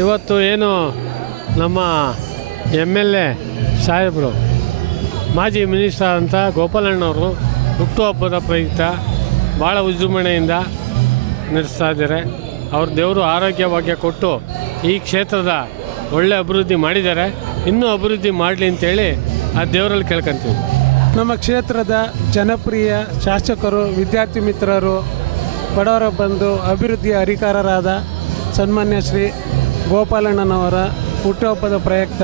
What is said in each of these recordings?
ಇವತ್ತು ಏನು ನಮ್ಮ MLA ಸಾಹೇಬರು ಮಾಜಿ ಮಿನಿಸ್ಟರ್ ಅಂತ ಗೋಪಾಲಣ್ಣವರು ಹುಟ್ಟುಹಬ್ಬದ ಪ್ರಯುಕ್ತ ಭಾಳ ವಿಜೃಂಭಣೆಯಿಂದ ನಡೆಸ್ತಾ ಇದ್ದಾರೆ. ಅವ್ರ ದೇವರು ಆರೋಗ್ಯ ಭಾಗ್ಯ ಕೊಟ್ಟು ಈ ಕ್ಷೇತ್ರದ ಒಳ್ಳೆ ಅಭಿವೃದ್ಧಿ ಮಾಡಿದ್ದಾರೆ. ಇನ್ನೂ ಅಭಿವೃದ್ಧಿ ಮಾಡಲಿ ಅಂತೇಳಿ ಆ ದೇವರಲ್ಲಿ ಕೇಳ್ಕೊತೀವಿ. ನಮ್ಮ ಕ್ಷೇತ್ರದ ಜನಪ್ರಿಯ ಶಾಸಕರು, ವಿದ್ಯಾರ್ಥಿ ಮಿತ್ರರು, ಬಡವರ ಬಂಧು, ಅಭಿವೃದ್ಧಿಯ ಅಧಿಕಾರರಾದ ಸನ್ಮಾನ್ಯ ಶ್ರೀ ಗೋಪಾಲಣ್ಣನವರ ಹುಟ್ಟುಹಬ್ಬದ ಪ್ರಯುಕ್ತ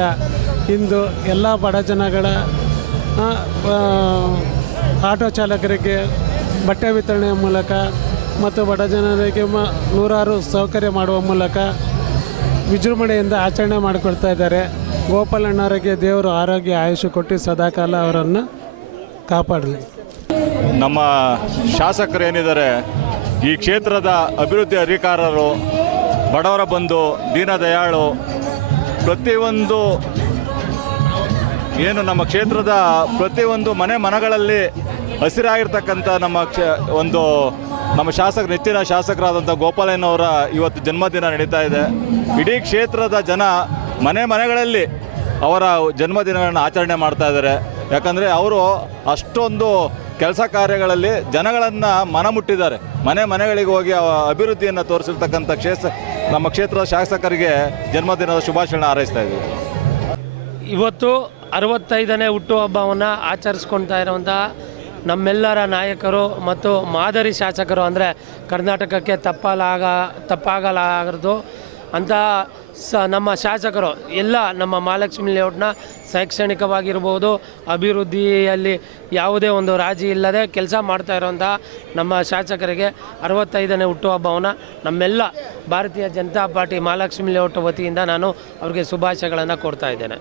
ಇಂದು ಎಲ್ಲ ಬಡ ಜನಗಳ ಆಟೋ ಚಾಲಕರಿಗೆ ಬಟ್ಟೆ ವಿತರಣೆಯ ಮೂಲಕ ಮತ್ತು ಬಡ ಜನರಿಗೆ ನೂರಾರು ಸೌಕರ್ಯ ಮಾಡುವ ಮೂಲಕ ವಿಜೃಂಭಣೆಯಿಂದ ಆಚರಣೆ ಮಾಡಿಕೊಳ್ತಾ ಇದ್ದಾರೆ. ಗೋಪಾಲಣ್ಣವರಿಗೆ ದೇವರು ಆರೋಗ್ಯ ಆಯುಷ್ಯ ಕೊಟ್ಟು ಸದಾಕಾಲ ಅವರನ್ನು ಕಾಪಾಡಲಿ. ನಮ್ಮ ಶಾಸಕರು ಏನಿದ್ದಾರೆ, ಈ ಕ್ಷೇತ್ರದ ಅಭಿವೃದ್ಧಿ ಅಧಿಕಾರರು, ಬಡವರ ಬಂಧು, ದೀನದಯಾಳು, ಪ್ರತಿಯೊಂದು ಏನು ನಮ್ಮ ಕ್ಷೇತ್ರದ ಪ್ರತಿಯೊಂದು ಮನೆಗಳಲ್ಲಿ ಹಸಿರಾಗಿರ್ತಕ್ಕಂಥ ನಮ್ಮ ಶಾಸಕರು, ನೆಚ್ಚಿನ ಶಾಸಕರಾದಂಥ ಗೋಪಾಲಣ್ಣವರ ಇವತ್ತು ಜನ್ಮದಿನ ನಡೀತಾ ಇದೆ. ಇಡೀ ಕ್ಷೇತ್ರದ ಜನ ಮನೆಗಳಲ್ಲಿ ಅವರ ಜನ್ಮದಿನಗಳನ್ನು ಆಚರಣೆ ಮಾಡ್ತಾ ಇದ್ದಾರೆ. ಯಾಕಂದರೆ ಅವರು ಅಷ್ಟೊಂದು ಕೆಲಸ ಕಾರ್ಯಗಳಲ್ಲಿ ಜನಗಳನ್ನು ಮನಮುಟ್ಟಿದ್ದಾರೆ. ಮನೆಗಳಿಗೆ ಹೋಗಿ ಅಭಿವೃದ್ಧಿಯನ್ನು ತೋರಿಸಿರ್ತಕ್ಕಂಥ ನಮ್ಮ ಕ್ಷೇತ್ರದ ಶಾಸಕರಿಗೆ ಜನ್ಮದಿನದ ಶುಭಾಶಯ ಹಾರೈಸ್ತಾ ಇದ್ದೀವಿ. ಇವತ್ತು 65ನೇ ಹುಟ್ಟುಹಬ್ಬವನ್ನು ಆಚರಿಸ್ಕೊಳ್ತಾ ಇರುವಂಥ ನಮ್ಮೆಲ್ಲರ ನಾಯಕರು ಮತ್ತು ಮಾದರಿ ಶಾಸಕರು, ಅಂದರೆ ಕರ್ನಾಟಕಕ್ಕೆ ತಪ್ಪಾಗಲಾಗದು ಅಂತ ನಮ್ಮ ಶಾಸಕರು ಎಲ್ಲ ನಮ್ಮ ಮಹಾಲಕ್ಷ್ಮಿ ಲೇಔಟ್ನ ಶೈಕ್ಷಣಿಕವಾಗಿರ್ಬೋದು, ಅಭಿವೃದ್ಧಿಯಲ್ಲಿ ಯಾವುದೇ ಒಂದು ರಾಜಿ ಇಲ್ಲದೆ ಕೆಲಸ ಮಾಡ್ತಾ ಇರೋಂಥ ನಮ್ಮ ಶಾಸಕರಿಗೆ 65ನೇ ಹುಟ್ಟುಹಬ್ಬವನ್ನು ನಮ್ಮೆಲ್ಲ ಭಾರತೀಯ ಜನತಾ ಪಾರ್ಟಿ ಮಹಾಲಕ್ಷ್ಮಿ ಲೇಔಟ್ ವತಿಯಿಂದ ನಾನು ಅವರಿಗೆ ಶುಭಾಶಯಗಳನ್ನು ಕೊಡ್ತಾ ಇದ್ದೇನೆ.